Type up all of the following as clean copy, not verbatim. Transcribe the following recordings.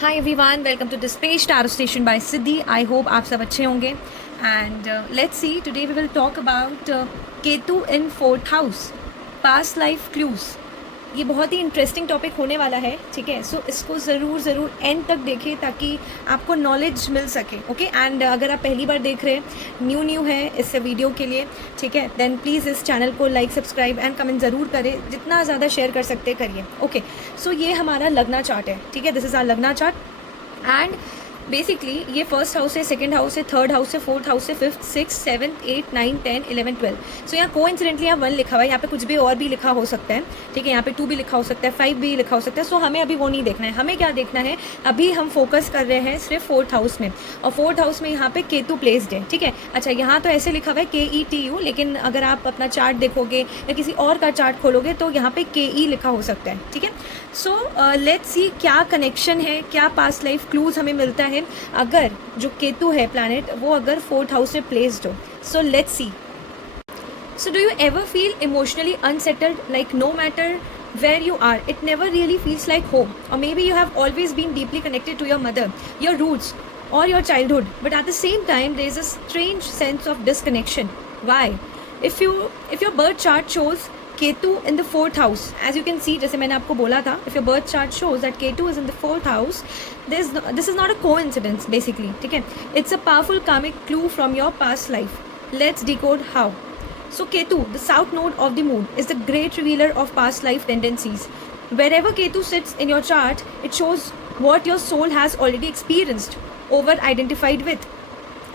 Hi everyone, welcome to the space tarot station by Siddhi. I hope आप सब अच्छे होंगे and let's see today we will talk about Ketu in fourth house, past life clues. ये बहुत ही interesting topic होने वाला है, ठीक है। सो इसको ज़रूर एंड तक देखें ताकि आपको नॉलेज मिल सके, ओके। एंड अगर आप पहली बार देख रहे हैं, न्यू है इस वीडियो के लिए, ठीक है, देन प्लीज़ इस चैनल को लाइक, सब्सक्राइब एंड कमेंट ज़रूर करें। जितना ज़्यादा शेयर कर सकते करिए, ओके। सो ये हमारा लगना चार्ट है, ठीक है। दिस इज़ आवर लगना चार्ट एंड बेसिकली ये फर्स्ट हाउस है, सेकंड हाउस है, थर्ड हाउस है, फोर्थ हाउस है, फिफ्थ, सिक्स, सेवन्थ, 8, 9, 10, 11, 12। सो यहाँ कोइंसिडेंटली यहाँ 1 लिखा हुआ है, यहाँ पे कुछ भी और भी लिखा हो सकता है, ठीक है। यहाँ पे 2 भी लिखा हो सकता है, 5 भी लिखा हो सकता है। सो हमें अभी वो नहीं देखना है, हमें क्या देखना है, अभी हम फोकस कर रहे हैं सिर्फ फोर्थ हाउस में। और फोर्थ हाउस में यहाँ पे केतु प्लेस्ड है, ठीक है। अच्छा, यहाँ तो ऐसे लिखा हुआ है KETU, लेकिन अगर आप अपना चार्ट देखोगे या किसी और का चार्ट खोलोगे तो यहाँ पे KE लिखा हो सकता है, ठीक है। सो लेट्स सी क्या कनेक्शन है, क्या पास्ट लाइफ क्लूज हमें मिलता है अगर जो केतु है प्लैनेट वो अगर फोर्थ हाउस में प्लेस्ड हो। So let's see. So do you ever feel emotionally unsettled, like no matter where you are, it never really feels like home? Or maybe you have always been deeply connected to your mother, your roots, or your childhood, but at the same time there is a strange sense of disconnection. Why? If your birth chart shows Ketu in the fourth house, as you can see, जैसे मैंने आपको बोला था, if your birth chart shows that Ketu is in the fourth house, this is not a coincidence basically, ठीक है। It's a powerful karmic clue from your past life. Let's decode how. So Ketu, the south node of the moon, is the great revealer of past life tendencies. Wherever Ketu sits in your chart, it shows what your soul has already experienced, over-identified with,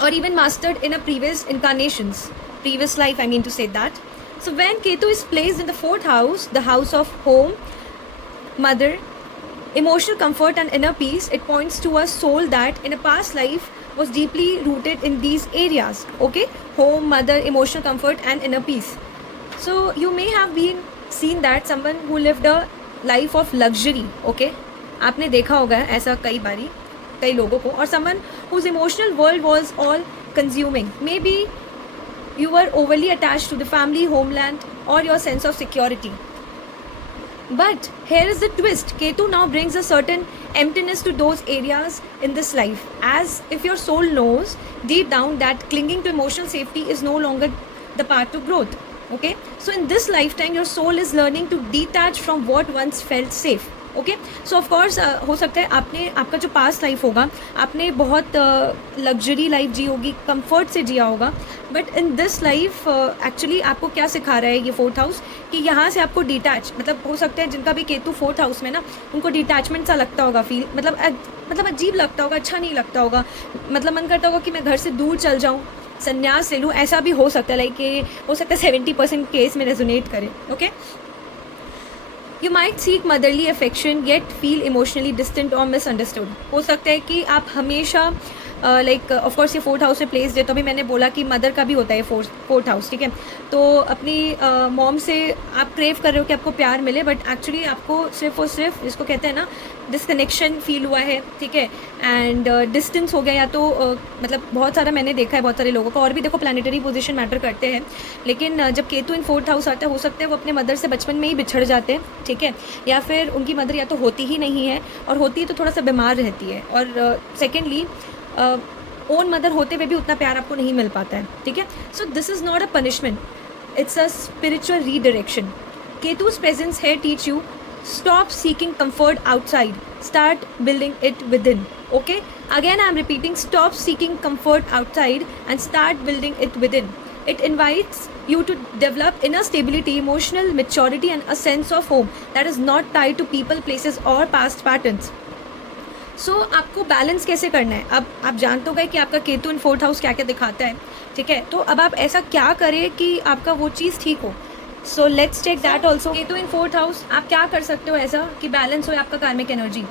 or even mastered in a previous incarnations. Previous life, I mean to say that. So when Ketu is placed in the fourth house, the house of home, mother, emotional comfort and inner peace, it points to a soul that in a past life was deeply rooted in these areas, okay? Home, mother, emotional comfort and inner peace. So you may have been seen that someone who lived a life of luxury, okay? आपने देखा होगा ऐसा कई बारी कई लोगों को, और someone whose emotional world was all consuming. Maybe you were overly attached to the family, homeland or your sense of security. But here is the twist. Ketu now brings a certain emptiness to those areas in this life, as if your soul knows deep down that clinging to emotional safety is no longer the path to growth. Okay? So in this lifetime, your soul is learning to detach from what once felt safe. Okay. So of course हो सकता है आपका जो past life होगा, आपने बहुत luxury life जी होगी, comfort से जिया होगा, but in this life actually आपको क्या सिखा रहा है ये फोर्थ हाउस, कि यहाँ से आपको डिटैच, मतलब हो सकता है जिनका भी केतु फोर्थ हाउस में ना, उनको डिटैचमेंट सा लगता होगा, फील मतलब अजीब लगता होगा, अच्छा नहीं लगता होगा, मतलब मन करता होगा कि मैं घर से दूर चल जाऊँ, संन्यास ले लूँ। ऐसा भी हो सकता है, लाइक हो सकता है 70% केस में रेजोनेट करे, okay. You might seek motherly affection yet feel emotionally distant or misunderstood. हो सकता है कि आप हमेशा लाइक ऑफ कोर्स ये फोर्थ हाउस से प्लेस्ड है, तो अभी मैंने बोला कि मदर का भी होता है फोर्थ हाउस, ठीक है। तो अपनी मॉम से आप क्रेव कर रहे हो कि आपको प्यार मिले, बट एक्चुअली आपको सिर्फ और सिर्फ जिसको कहते हैं ना डिसकनेक्शन फील हुआ है, ठीक है, एंड डिस्टेंस हो गया, या तो मतलब बहुत सारा मैंने देखा है बहुत सारे लोगों को। और भी देखो प्लानिटरी पोजीशन मैटर करते हैं, लेकिन जब केतु इन फोर्थ हाउस आता है, हो सकता है वो अपने मदर से बचपन में ही बिछड़ जाते हैं, ठीक है, या फिर उनकी मदर या तो होती ही नहीं है, और होती है तो थोड़ा सा बीमार रहती है, और सेकेंडली ओन मदर होते हुए भी उतना प्यार आपको नहीं मिल पाता है, ठीक है। So this is not a punishment, it's a spiritual redirection. Ketu's presence here teach you, stop seeking comfort outside, start building it within. Okay, again I am repeating, stop seeking comfort outside and start building it within. It invites you to develop inner stability, emotional maturity and a sense of home that is not tied to people, places or past patterns. सो आपको balance कैसे करना है, अब आप जान तो गए कि आपका केतु इन फोर्थ हाउस क्या क्या दिखाता है, ठीक है। तो अब आप ऐसा क्या करें कि आपका वो चीज़ ठीक हो। So let's take that also. Ketu in fourth house, आप क्या कर सकते हो ऐसा कि बैलेंस हो आपका karmic energy.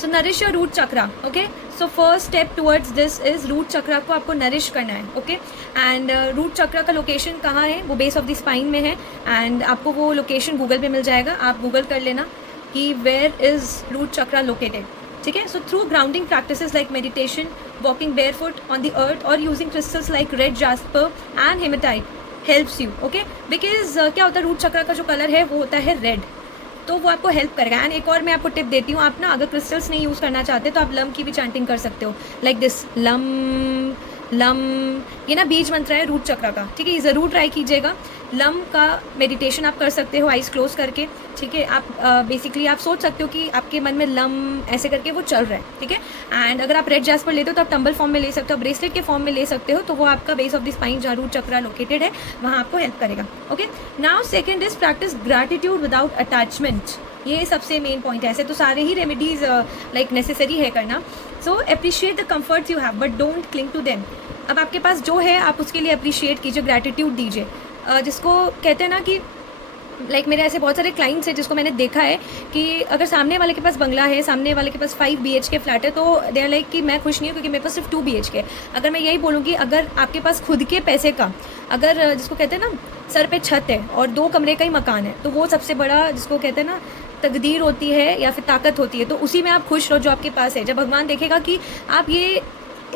So nourish your root chakra, okay. So first step towards this is root chakra को आपको नरिश करना है, ओके। एंड रूट चक्रा का लोकेशन कहाँ है, वो बेस ऑफ द स्पाइन में है, एंड आपको वो लोकेशन गूगल पे मिल जाएगा, आप गूगल कर लेना कि where is root chakra located, ठीक है। So through grounding practices like meditation, walking barefoot on the earth और using crystals like red jasper and hematite helps you, okay. Because क्या होता है, रूट चक्रा का जो कलर है वो होता है रेड, तो वो आपको हेल्प करेगा। एंड एक और मैं आपको टिप देती हूँ, आप ना अगर क्रिस्टल्स नहीं यूज़ करना चाहते तो आप लम की भी चैंटिंग कर सकते हो, लाइक दिस लम लम। ये ना बीज मंत्र है रूट चक्र का, ठीक है, ये ज़रूर ट्राई कीजिएगा। लम का मेडिटेशन आप कर सकते हो आइज क्लोज करके, ठीक है। आप बेसिकली आप सोच सकते हो कि आपके मन में लम ऐसे करके वो चल रहा है, ठीक है। एंड अगर आप रेड जैस्पर लेते हो तो आप टंबल फॉर्म में ले सकते हो, ब्रेसलेट के फॉर्म में ले सकते हो, तो वो आपका बेस ऑफ द स्पाइन जहाँ रूट चक्र लोकेटेड है वहाँ आपको हेल्प करेगा। Okay, now second is practice gratitude without attachment. ये सबसे मेन पॉइंट है। ऐसे तो सारे ही रेमेडीज़ लाइक नेसेसरी है करना। So appreciate the comforts you have but don't cling to them. अब आपके पास जो है आप उसके लिए अप्रिशिएट कीजिए, ग्रैटिट्यूड दीजिए। जिसको कहते हैं ना कि लाइक मेरे ऐसे बहुत सारे क्लाइंट्स हैं जिसको मैंने देखा है कि अगर सामने वाले के पास बंगला है, सामने वाले के पास 5 BHK फ्लैट है, तो दे आर लाइक कि मैं खुश नहीं हूँ क्योंकि मेरे पास सिर्फ 2 BHK। अगर मैं यही बोलूँगी, अगर आपके पास खुद के पैसे का, अगर जिसको कहते हैं ना सर पे छत है और 2 कमरे का ही मकान है, तो वो सबसे बड़ा जिसको कहते हैं ना तकदीर होती है या फिर ताकत होती है। तो उसी में आप खुश रहो जो आपके पास है। जब भगवान देखेगा कि आप ये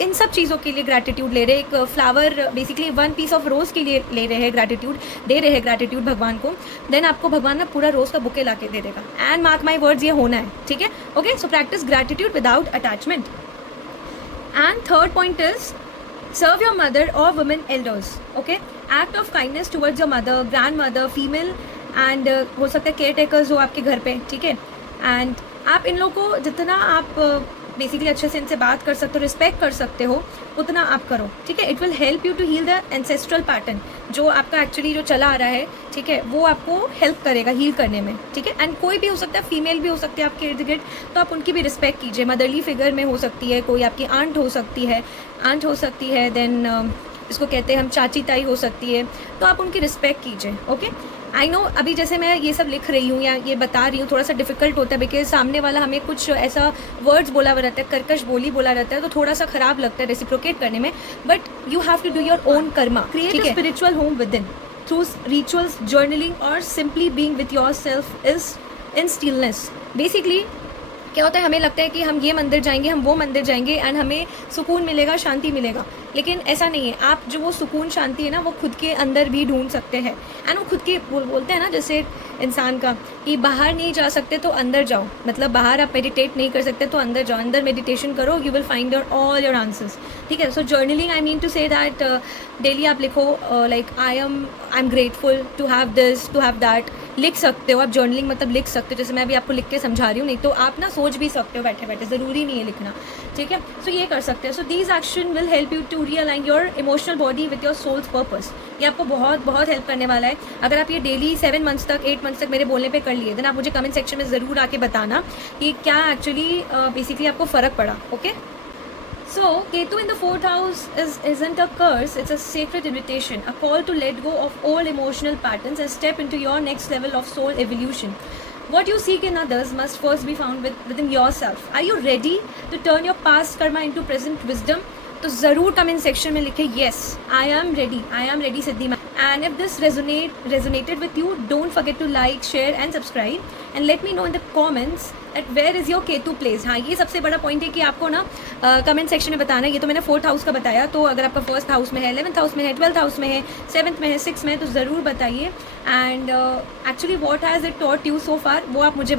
इन सब चीज़ों के लिए ग्रैटिट्यूड ले रहे हैं, एक flower basically 1 piece of rows के लिए ले रहे हैं ग्रैटिट्यूड, दे रहे हैं ग्रैटिट्यूड भगवान को, देन आपको भगवान ना पूरा रोज़ का बुके ला के दे देगा। एंड मार्क माई वर्ड्स, ये होना है, ठीक है। Okay, so practice gratitude without attachment. And third point is serve your mother और women elders. Okay, act of kindness towards your mother, grandmother, female and हो सकता है केयर टेकर्स हो आपके घर पे, ठीक है। एंड आप इन लोगों को जितना आप बेसिकली अच्छे से इनसे बात कर सकते हो, रिस्पेक्ट कर सकते हो, उतना आप करो, ठीक है। It will help you to heal the ancestral pattern जो आपका एक्चुअली जो चला आ रहा है, ठीक है, वो आपको हेल्प करेगा हील करने में, ठीक है। एंड कोई भी हो सकता है, फीमेल भी हो सकती है आपके इर्द गिर्द, तो आप उनकी भी रिस्पेक्ट कीजिए। मदरली फिगर में हो सकती है, कोई आपकी आंट हो सकती है, देन इसको कहते हैं हम चाची ताई हो सकती है, तो आप उनकी रिस्पेक्ट कीजिए। ओके, आई नो अभी जैसे मैं ये सब लिख रही हूँ या ये बता रही हूँ थोड़ा सा डिफिकल्ट होता है, बिकॉज सामने वाला हमें कुछ ऐसा वर्ड्स बोला हुआ रहता है, कर्कश बोली बोला रहता है, तो थोड़ा सा खराब लगता है रेसिप्रोकेट करने में। But you have to do your own karma, create a spiritual home within through rituals, journaling और simply being with yourself is in stillness. Basically क्या होता है, हमें लगता है कि हम ये मंदिर जाएंगे, हम वो मंदिर जाएंगे एंड हमें सुकून मिलेगा, शांति मिलेगा, लेकिन ऐसा नहीं है। आप जो वो सुकून शांति है ना, वो खुद के अंदर भी ढूंढ सकते हैं। एंड वो खुद के बोलते हैं ना जैसे इंसान का कि बाहर नहीं जा सकते तो अंदर जाओ, मतलब बाहर आप मेडिटेट नहीं कर सकते तो अंदर जाओ, अंदर मेडिटेशन करो, you will find your all your answers, ठीक है। So journaling, I mean to say that daily आप लिखो like I am grateful to have this, to have that, लिख सकते हो आप। जर्नलिंग मतलब लिख सकते हो, जैसे मैं अभी आपको लिख के समझा रही हूँ, नहीं तो आप ना सोच भी सकते हो बैठे बैठे, ज़रूरी नहीं है लिखना, ठीक है। सो ये कर सकते हैं। So these action will help you to realign your emotional body with your soul's purpose. ये आपको बहुत बहुत हेल्प करने वाला है। अगर आप ये डेली 7 मंथ्स तक 8 मंथ्स तक मेरे बोलने पे कर लिए, देन आप मुझे कमेंट सेक्शन में ज़रूर आके बताना कि क्या एक्चुअली बेसिकली आपको फ़र्क पड़ा। Okay, so Ketu in the 4th house isn't a curse, it's a sacred invitation, a call to let go of old emotional patterns and step into your next level of soul evolution. What you seek in others must first be found within yourself. Are you ready to turn your past karma into present wisdom? तो ज़रूर comment section में लिखे yes, I am ready Siddhi ma'am. And if this resonated with you, don't forget to like, share and subscribe and let me know in the comments that where is your Ketu place। हाँ, ये सबसे बड़ा point है कि आपको ना comment section में बताना है। ये तो मैंने 4th हाउस का बताया, तो अगर आपका 1st हाउस में है, 11th हाउस में है, 12th हाउस में है, 7th में है, 6th में है, तो ज़रूर बताइए। And actually what has it taught you so far, वो आप मुझे